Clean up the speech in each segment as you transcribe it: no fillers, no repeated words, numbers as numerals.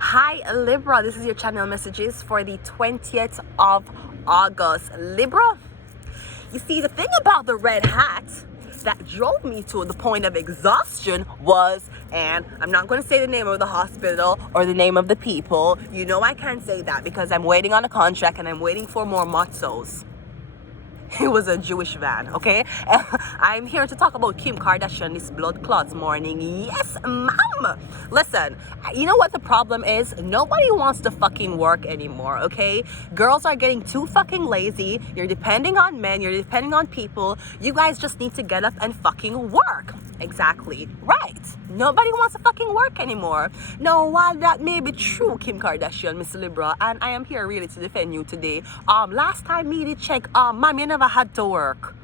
Hi Libra, this is your channel messages for the 20th of August. Libra, you see, the thing about the red hat that drove me to the point of exhaustion was, and I'm not going to say the name of the hospital or the name of the people. You know I can't say that because I'm waiting on a contract and I'm waiting for more matzos. It was a Jewish van, okay? I'm here to talk about Kim Kardashian this blood clots morning. Yes, ma'am. Listen, you know what the problem is? Nobody wants to fucking work anymore, okay? Girls are getting too fucking lazy. You're depending on men. You're depending on people. You guys just need to get up and fucking work. Exactly right. Nobody wants to fucking work anymore. Now, while that may be true, Kim Kardashian, Miss Libra, and I am here really to defend you today. Last time me did check, ma'am, you never had to work.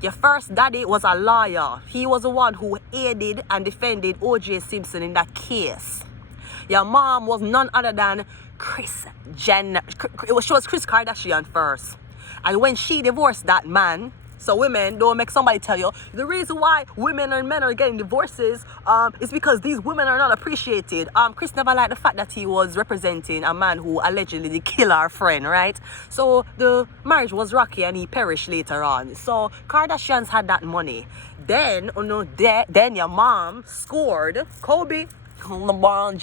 Your first daddy was a lawyer. He was the one who aided and defended O.J. Simpson in that case. Your mom was none other than Kris Jenner. She was Kris Kardashian first. And when she divorced that man, so women, don't make somebody tell you the reason why women and men are getting divorces is because these women are not appreciated. Kris never liked the fact that he was representing a man who allegedly did kill our friend, right? So the marriage was rocky and he perished later on. So Kardashians had that money. Then, then your mom scored Kobe, LeBron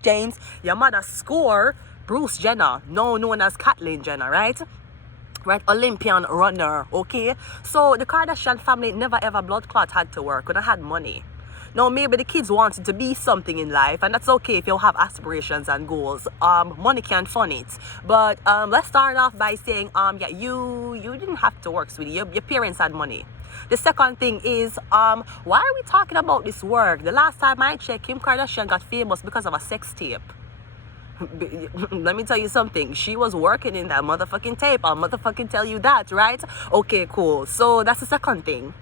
James. Your mother scored Bruce Jenner, now known as Caitlyn Jenner, right? Right, Olympian runner, okay? So the Kardashian family never ever blood clot had to work when I had money. Now maybe the kids wanted to be something in life, and that's okay if you have aspirations and goals. Money can fund it. But let's start off by saying yeah, you didn't have to work, sweetie. Your parents had money. The second thing is why are we talking about this work? The last time I checked, Kim Kardashian got famous because of a sex tape. Let me tell you something. She was working in that motherfucking tape. I'll motherfucking tell you that, right? Okay, cool. So that's the second thing.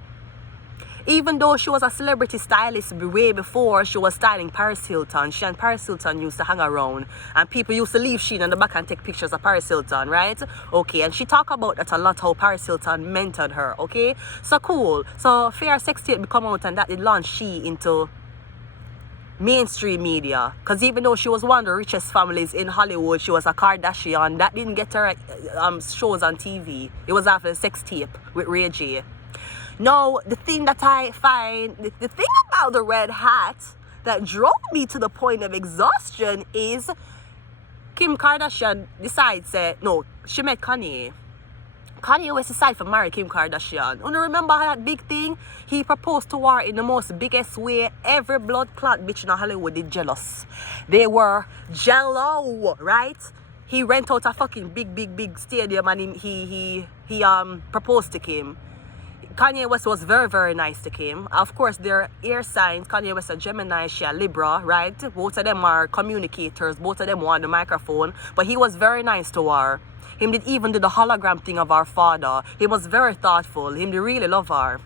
Even though she was a celebrity stylist way before she was styling Paris Hilton, she and Paris Hilton used to hang around, and people used to leave Sheen in the back and take pictures of Paris Hilton, right? Okay, and she talked about that a lot, how Paris Hilton mentored her, okay? So cool. So fair sex tape come out, and that did launch she into mainstream media, because even though she was one of the richest families in Hollywood, she was a Kardashian. That didn't get her shows on TV. It was after the sex tape with Ray J. Now, the thing that I find, the thing about the red hat that drove me to the point of exhaustion is Kim Kardashian decides that, no, she met Kanye. Kanye West decided to marry Kim Kardashian. You remember that big thing? He proposed to her in the most biggest way. Every blood clot bitch in Hollywood did jealous. They were jello, right? He rent out a fucking big stadium and he proposed to Kim. Kanye West was very, very nice to Kim. Of course, their air signs. Kanye West a Gemini, she a Libra, right? Both of them are communicators. Both of them want the microphone. But he was very nice to her. Him did even do the hologram thing of our father. He was very thoughtful. Him did really love her.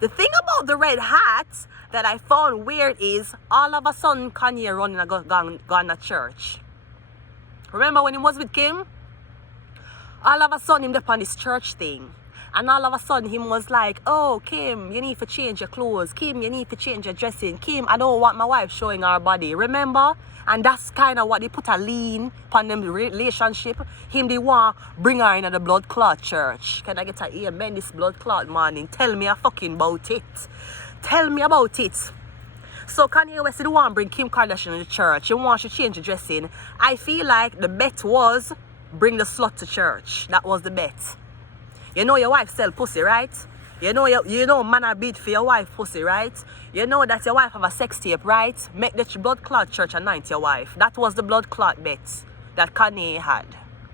The thing about the red hat that I found weird is all of a sudden Kanye running and gone to church. Remember when he was with Kim? All of a sudden him up on this church thing. And all of a sudden, him was like, oh, Kim, you need to change your clothes. Kim, you need to change your dressing. Kim, I don't want my wife showing her body. Remember? And that's kind of what they put a lean upon them relationship. Him, they want bring her into the blood clot church. Can I get an amen this blood clot morning? Tell me fucking about it. Tell me about it. So Kanye West didn't want to bring Kim Kardashian to the church. He wants to change the dressing. I feel like the bet was bring the slut to church. That was the bet. You know your wife sell pussy, right? You know man a beat for your wife pussy, right? You know that your wife have a sex tape, right? Make the blood clot church anoint your wife. That was the blood clot bet that Kanye had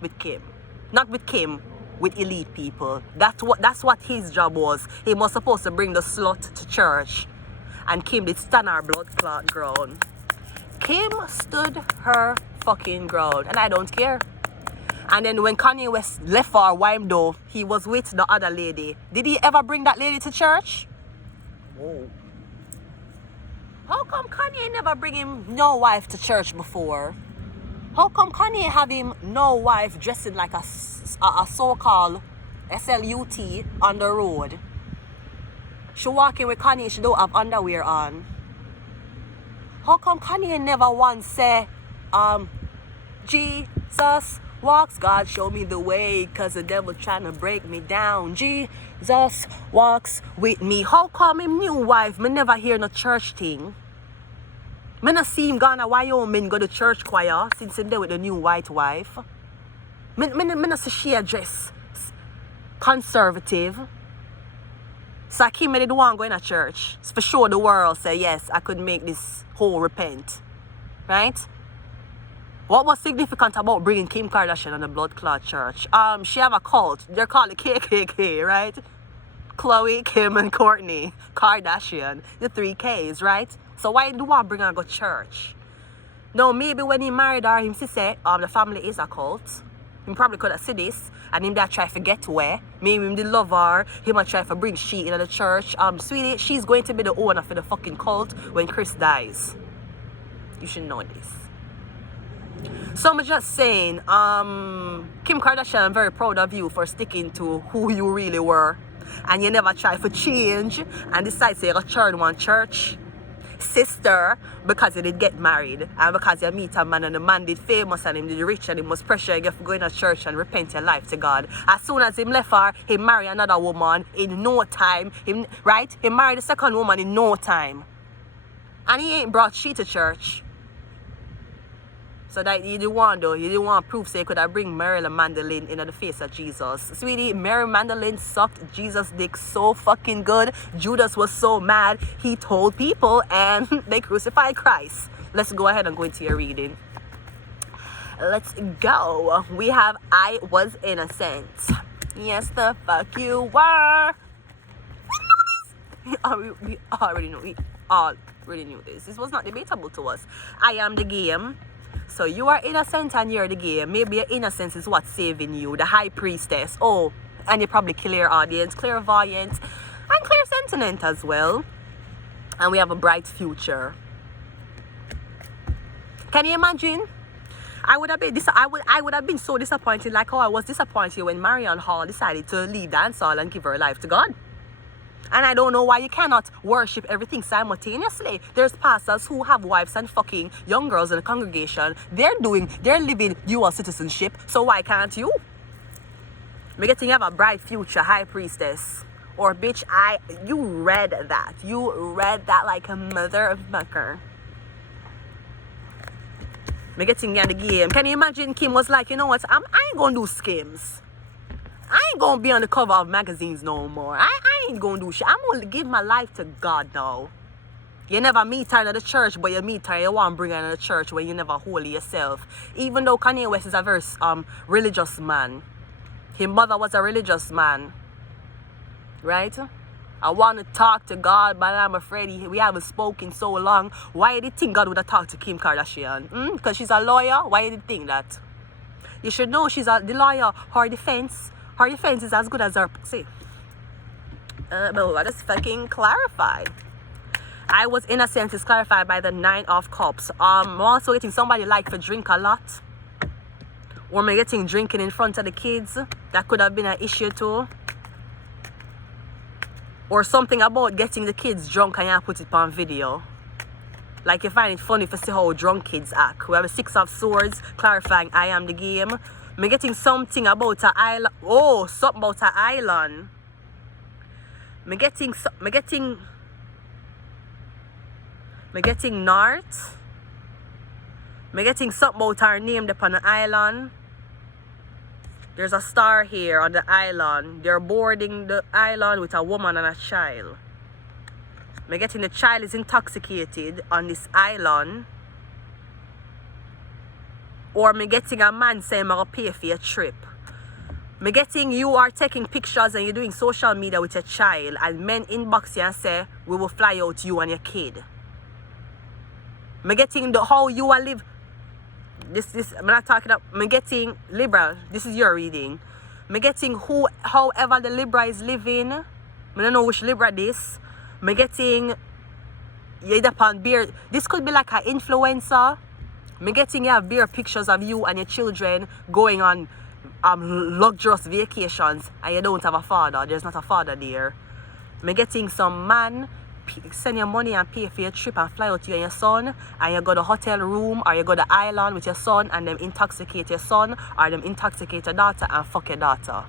with Kim. Not with Kim, with elite people. That's what his job was. He was supposed to bring the slut to church. And Kim did stand her blood clot ground. Kim stood her fucking ground. And I don't care. And then when Kanye West left for Wymdo, he was with the other lady. Did he ever bring that lady to church? Whoa. How come Kanye never bring him no wife to church before? How come Kanye have him no wife dressing like a so-called SLUT on the road? She walking with Kanye, she don't have underwear on. How come Kanye never once say, Jesus walks, God show me the way, cause the devil trying to break me down. Jesus walks with me. How come him new wife, me never hear no church thing? Me not see him gone to Wyoming go to church choir since him there with the new white wife. Me not see she dress conservative. So Kim did want going to church. It's for sure the world say yes, I could make this whole repent. Right? What was significant about bringing Kim Kardashian on the blood clot church? She have a cult. They're called the KKK, right? Khloe, Kim, and Kourtney Kardashian. The 3 Ks, right? So why do you want to bring her to go church? No, maybe when he married her, him say, the family is a cult. He probably could have said this, and him that try to get where. Maybe him did love her, he might try to bring she into the church. Sweetie, she's going to be the owner for the fucking cult when Chris dies. You should know this. So I'm just saying, Kim Kardashian, I'm very proud of you for sticking to who you really were. And you never try to change and decide to say you're turn one church sister because you did get married and because you meet a man and the man did famous and him did rich and he must pressure you for going to church and repent your life to God. As soon as him left her, he married another woman in no time. He married the second woman in no time. And he ain't brought she to church. So that you didn't want though, you didn't want proof so you could have bring Marilyn Mandolin into the face of Jesus. Sweetie, Mary Mandolin sucked Jesus' dick so fucking good. Judas was so mad, he told people and they crucified Christ. Let's go ahead and go into your reading. Let's go. We have I was innocent. Yes, the fuck you were. We already know. We already knew this. This was not debatable to us. I am the game. So you are innocent and you're the game. Maybe your innocence is what's saving you. The high priestess. Oh, and you probably clear audience, clairvoyant, and clairsentient as well. And we have a bright future. Can you imagine? I would have been so disappointed, like how I was disappointed when Marion Hall decided to leave dancehall and give her life to God. And I don't know why you cannot worship everything simultaneously. There's pastors who have wives and fucking young girls in the congregation. They're living dual citizenship. So why can't you? Me getting you have a bright future, high priestess. Or bitch, you read that. You read that like a motherfucker. Me getting you in the game. Can you imagine Kim was like, you know what? I ain't gonna do schemes. I ain't gonna be on the cover of magazines no more. I ain't gonna do shit. I'm gonna give my life to God now. You never meet her in the church, but you meet her, you want to bring her in the church when you never holy yourself. Even though Kanye West is a very religious man. His mother was a religious man. Right? I want to talk to God, but I'm afraid we haven't spoken so long. Why did you think God would have talked to Kim Kardashian? Because she's a lawyer? Why did you think that? You should know she's the lawyer. Her defense is as good as her. See. But let us fucking clarify. I was innocent is clarified by the 9 of Cups. I'm also getting somebody like to drink a lot. Or me getting drinking in front of the kids. That could have been an issue too. Or something about getting the kids drunk and you put it on video. Like you find it funny to see how drunk kids act. We have a 6 of Swords clarifying I am the game. Me getting something about an island. Oh, something about an island. Me getting North. Me getting something about her named upon an island. There's a star here on the island. They're boarding the island with a woman and a child. Me getting the child is intoxicated on this island. Or me getting a man saying I'm going to pay for your trip. Me getting you are taking pictures and you're doing social media with your child and men inbox you and say, we will fly out you and your kid. Me getting the how you are live. I'm not talking about, me getting LIBRA, this is your reading. Me getting however the LIBRA is living. I don't know which LIBRA this. Me getting, upon beer. This could be like an influencer. Me getting you have beer pictures of you and your children going on luxurious vacations and you don't have a father. There's not a father there. Me getting some man send your money and pay for your trip and fly out to you and your son, and you go to hotel room or you go to island with your son and them intoxicate your son or them intoxicate your daughter and fuck your daughter.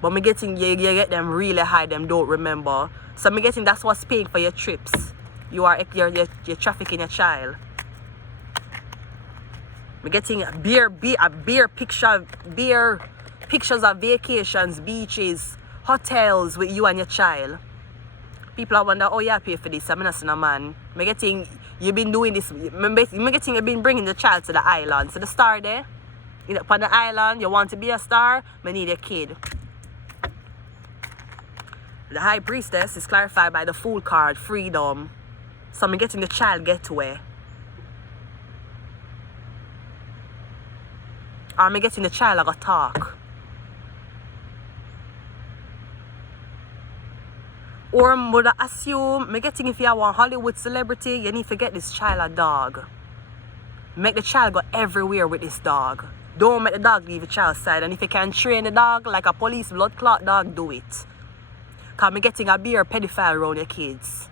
But me getting you get them really high, them don't remember. So me getting that's what's paying for your trips. You're trafficking your child. Me getting beer pictures of vacations, beaches, hotels with you and your child. People are wonder, oh yeah, pay for this. I'm not saying a man. Me getting you've been doing this. Me getting you've been bringing the child to the island. So the star there, upon the island, you want to be a star. Me need a kid. The high priestess is clarified by the fool card, freedom. So I'm getting the child getaway. Or I'm getting the child like a talk. Or I would assume, me getting if you are a Hollywood celebrity, you need to get this child a dog. Make the child go everywhere with this dog. Don't make the dog leave the child's side. And if you can train the dog like a police blood clot dog, do it. Because I'm getting a beer pedophile around your kids.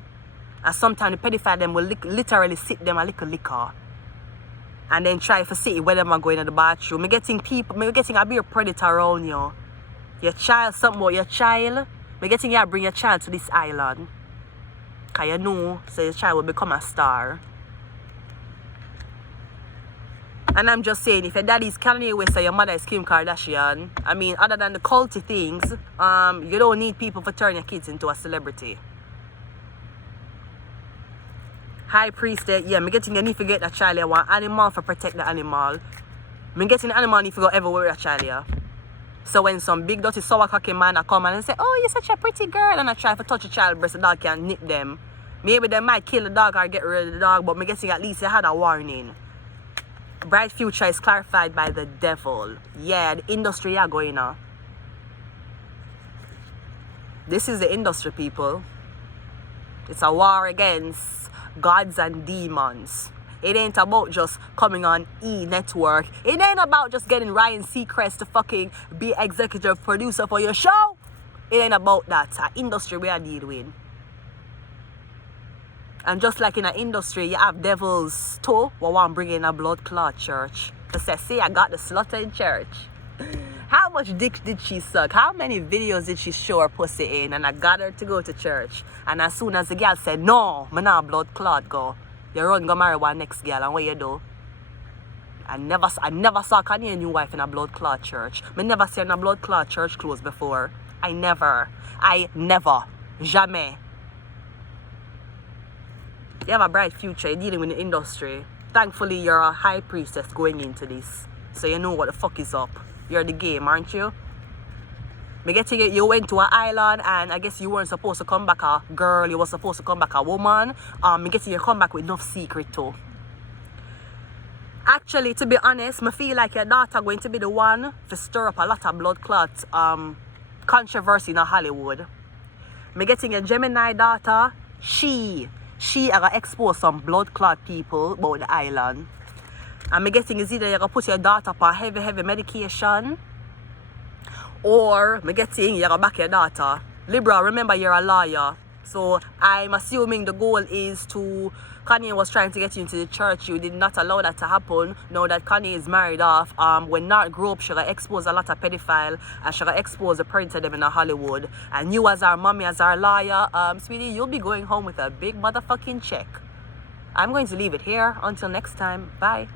And sometimes the pedophile them will literally sit them a little liquor. And then try to see where them are going to the bathroom. I'm getting a beer predator around you. Your child, something about your child. I'm getting you to bring your child to this island. Because you know, so your child will become a star. And I'm just saying, if your daddy is Kanye West or your mother is Kim Kardashian, I mean, other than the culty things, you don't need people to turn your kids into a celebrity. High priestess, yeah, me getting you need to get that child. You want animal for protect the animal. Me getting the animal need to go everywhere with that child. Yeah. So when some big dirty sour cocky man come and say, oh, you're such a pretty girl, and I try to touch a child breast, the dog can nip them. Maybe they might kill the dog or get rid of the dog, but me getting at least you had a warning. Bright future is clarified by the devil. Yeah, the industry are going on. This is the industry, people. It's a war against gods and demons. It ain't about just coming on E! Network. It ain't about just getting Ryan Seacrest to fucking be executive producer for your show. It ain't about that. It's an industry we are dealing with. And just like in an industry, you have devils too, who want to bring in a blood clot church. To say, see, I got the slaughter in church. How much dick did she suck? How many videos did she show her pussy in? And I got her to go to church. And as soon as the girl said, no, I'm not blood clot, go. You run go marry one next girl, and what you do? I never saw Kanye new wife in a blood clot church. I never seen a blood clot church close before. I never. Jamais. You have a bright future. You're dealing with the industry. Thankfully, you're a high priestess going into this. So you know what the fuck is up. You're the game, aren't you? Me getting it, you went to an island and I guess you weren't supposed to come back a girl. You were supposed to come back a woman. Me getting you come back with enough secret too. Actually, to be honest, I feel like your daughter going to be the one to stir up a lot of blood clot controversy in Hollywood. Me getting a Gemini daughter. She are gonna expose some blood clot people about the island. And me getting is either you're gonna put your daughter on heavy medication, or me getting you're gonna back your daughter. LIBRA, remember you're a lawyer. So I'm assuming the goal is to, Kanye was trying to get you into the church. You did not allow that to happen. Now that Kanye is married off, when Nart grew up, she gonna expose a lot of pedophile and she gonna expose the predator them in Hollywood. And you as our mommy, as our lawyer, sweetie, you'll be going home with a big motherfucking check. I'm going to leave it here. Until next time, bye.